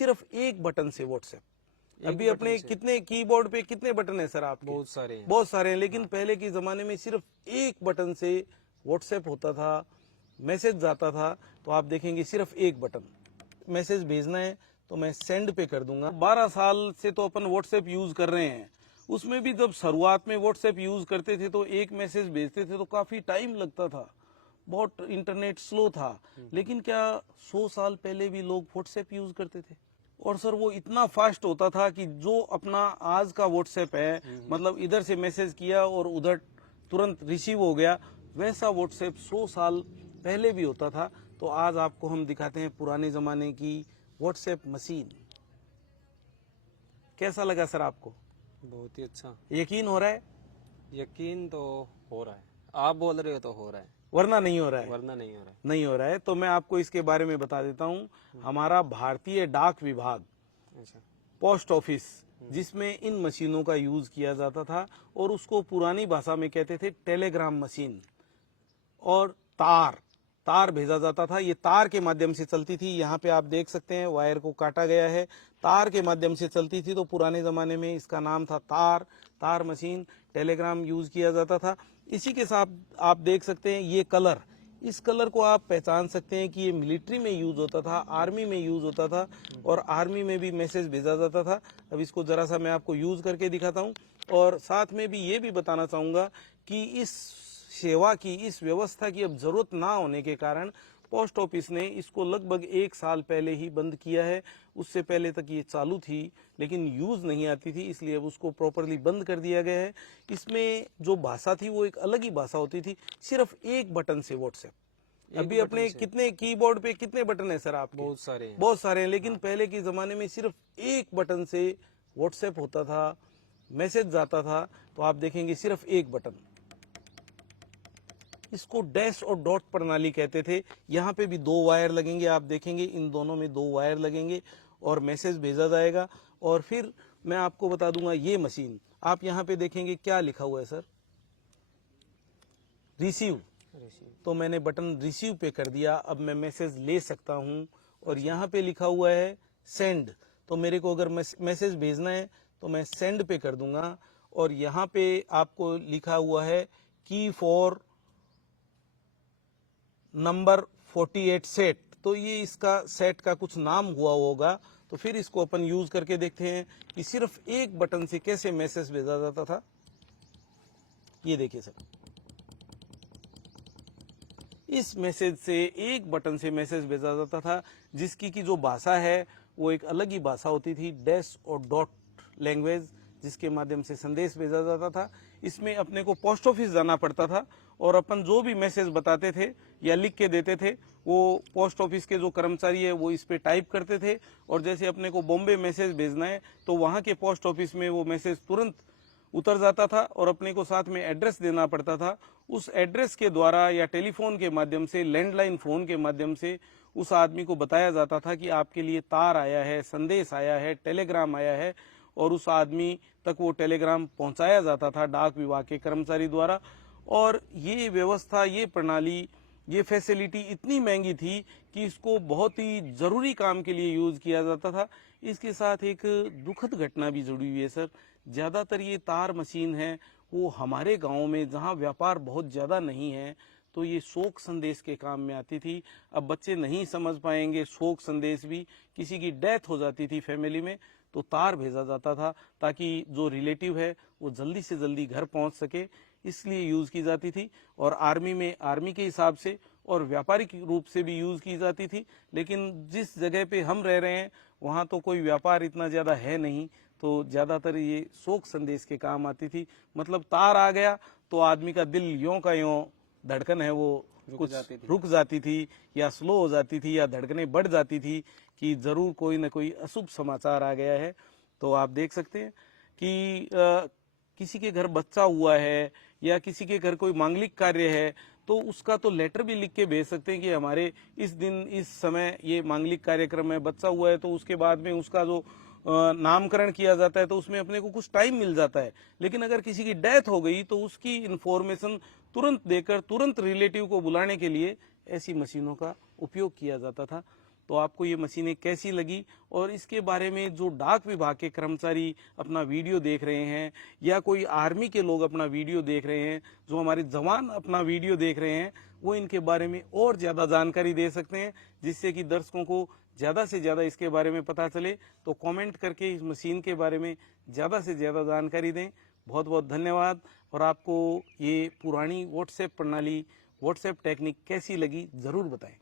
सिर्फ एक बटन से व्हाट्सएप। अभी अपने कितने कीबोर्ड पे कितने बटन है सर आपके? बहुत सारे हैं। बहुत सारे हैं, लेकिन पहले के जमाने में सिर्फ एक बटन से व्हाट्सएप होता था, मैसेज जाता था। तो आप देखेंगे सिर्फ एक बटन, मैसेज भेजना है तो मैं सेंड पे कर दूंगा। 12 साल से तो अपन व्हाट्सएप यूज कर रहे हैं, उसमें भी जब शुरुआत में व्हाट्सएप यूज करते थे तो एक मैसेज भेजते थे तो काफी टाइम लगता था, बहुत इंटरनेट स्लो था। लेकिन क्या 100 साल पहले भी लोग व्हाट्सएप यूज करते थे? और सर वो इतना फास्ट होता था कि जो अपना आज का व्हाट्सएप है, मतलब इधर से मैसेज किया और उधर तुरंत रिसीव हो गया, वैसा व्हाट्सएप 100 साल पहले भी होता था। तो आज आपको हम दिखाते हैं पुराने जमाने की व्हाट्सएप मशीन। कैसा लगा सर आपको? बहुत ही अच्छा। यकीन हो रहा है? यकीन तो हो रहा है, आप बोल रहे हो तो हो रहा है, वरना नहीं हो रहा है? वरना नहीं हो रहा है। नहीं हो रहा है तो मैं आपको इसके बारे में बता देता हूँ। हमारा भारतीय डाक विभाग, अच्छा। पोस्ट ऑफिस, जिसमें इन मशीनों का यूज किया जाता था, और उसको पुरानी भाषा में कहते थे टेलीग्राम मशीन। और तार भेजा जाता था, ये तार के माध्यम से चलती थी। यहाँ पे आप देख सकते हैं वायर को काटा गया है, तार के माध्यम से चलती थी। तो पुराने जमाने में इसका नाम था तार मशीन, टेलीग्राम यूज किया जाता था। इसी के साथ आप देख सकते हैं ये कलर, इस कलर को आप पहचान सकते हैं कि ये मिलिट्री में यूज होता था, आर्मी में यूज होता था, और आर्मी में भी मैसेज भेजा जाता था। अब इसको जरा सा मैं आपको यूज करके दिखाता हूँ, और साथ में भी ये भी बताना चाहूंगा कि इस सेवा की, इस व्यवस्था की अब जरूरत ना होने के कारण पोस्ट ऑफिस ने इसको लगभग 1 साल पहले ही बंद किया है। उससे पहले तक ये चालू थी लेकिन यूज नहीं आती थी, इसलिए अब उसको प्रॉपरली बंद कर दिया गया है। इसमें जो भाषा थी वो एक अलग ही भाषा होती थी, सिर्फ एक बटन से व्हाट्सएप। अभी अपने कितने कीबोर्ड पे कितने बटन है सर आपके? बहुत सारे हैं। बहुत सारे हैं, लेकिन पहले के जमाने में सिर्फ एक बटन से व्हाट्सएप होता था, मैसेज जाता था। तो आप देखेंगे सिर्फ एक बटन, इसको डैश और डॉट प्रणाली कहते थे। यहाँ पे भी 2 वायर लगेंगे, आप देखेंगे इन दोनों में 2 वायर लगेंगे और मैसेज भेजा जाएगा। और फिर मैं आपको बता दूंगा ये मशीन, आप यहाँ पे देखेंगे क्या लिखा हुआ है सर? रिसीव। तो मैंने बटन रिसीव पे कर दिया, अब मैं मैसेज ले सकता हूँ। और यहाँ पे लिखा हुआ है सेंड, तो मेरे को अगर मैसेज भेजना है तो मैं सेंड पे कर दूंगा। और यहाँ पे आपको लिखा हुआ है की फॉर नंबर 48 सेट, तो ये इसका सेट का कुछ नाम हुआ होगा। तो फिर इसको अपन यूज करके देखते हैं कि सिर्फ एक बटन से कैसे मैसेज भेजा जाता था। ये देखिए सर, इस मैसेज से एक बटन से मैसेज भेजा जाता था, जिसकी की जो भाषा है वो एक अलग ही भाषा होती थी, डैश और डॉट लैंग्वेज, जिसके माध्यम से संदेश भेजा जाता था। इसमें अपने को पोस्ट ऑफिस जाना पड़ता था और अपन जो भी मैसेज बताते थे या लिख के देते थे, वो पोस्ट ऑफिस के जो कर्मचारी है वो इस पे टाइप करते थे। और जैसे अपने को बॉम्बे मैसेज भेजना है तो वहां के पोस्ट ऑफिस में वो मैसेज तुरंत उतर जाता था और अपने को साथ में एड्रेस देना पड़ता था। उस एड्रेस के द्वारा या टेलीफोन के माध्यम से, लैंडलाइन फोन के माध्यम से उस आदमी को बताया जाता था कि आपके लिए तार आया है, संदेश आया है, टेलीग्राम आया है, और उस आदमी तक वो टेलीग्राम पहुंचाया जाता था डाक विभाग के कर्मचारी द्वारा। और ये व्यवस्था, ये प्रणाली, ये फैसिलिटी इतनी महंगी थी कि इसको बहुत ही जरूरी काम के लिए यूज किया जाता था। इसके साथ एक दुखद घटना भी जुड़ी हुई है सर। ज्यादातर ये तार मशीन है वो हमारे गांव में, जहां व्यापार बहुत ज्यादा नहीं है, तो ये शोक संदेश के काम में आती थी। अब बच्चे नहीं समझ पाएंगे, शोक संदेश भी, किसी की डेथ हो जाती थी फैमिली में तो तार भेजा जाता था ताकि जो रिलेटिव है वो जल्दी से जल्दी घर पहुंच सके, इसलिए यूज की जाती थी। और आर्मी में आर्मी के हिसाब से और व्यापारिक रूप से भी यूज की जाती थी। लेकिन जिस जगह पे हम रह रहे हैं वहां तो कोई व्यापार इतना ज्यादा है नहीं, तो ज्यादातर ये शोक संदेश के काम आती थी। मतलब तार आ गया तो आदमी का दिल यों का यों, धड़कन है वो कुछ रुक जाती थी या स्लो हो जाती थी या धड़कनें बढ़ जाती थी कि जरूर कोई न कोई अशुभ समाचार आ गया है। तो आप देख सकते हैं कि किसी के घर बच्चा हुआ है या किसी के घर कोई मांगलिक कार्य है तो उसका तो लेटर भी लिख के भेज सकते हैं कि हमारे इस दिन इस समय ये मांगलिक कार्यक्रम में बच्चा हुआ है, तो उसके बाद में उसका जो नामकरण किया जाता है तो उसमें अपने को कुछ टाइम मिल जाता है। लेकिन अगर किसी की डेथ हो गई तो उसकी इन्फॉर्मेशन तुरंत देकर तुरंत रिलेटिव को बुलाने के लिए ऐसी मशीनों का उपयोग किया जाता था। तो आपको ये मशीनें कैसी लगी, और इसके बारे में जो डाक विभाग के कर्मचारी अपना वीडियो देख रहे हैं या कोई आर्मी के लोग अपना वीडियो देख रहे हैं, जो हमारे जवान अपना वीडियो देख रहे हैं, वो इनके बारे में और ज़्यादा जानकारी दे सकते हैं, जिससे कि दर्शकों को ज़्यादा से ज़्यादा इसके बारे में पता चले। तो कमेंट करके इस मशीन के बारे में ज़्यादा से ज़्यादा जानकारी दें। बहुत बहुत धन्यवाद। और आपको ये पुरानी व्हाट्सएप प्रणाली, व्हाट्सएप टेक्निक कैसी लगी ज़रूर बताएं।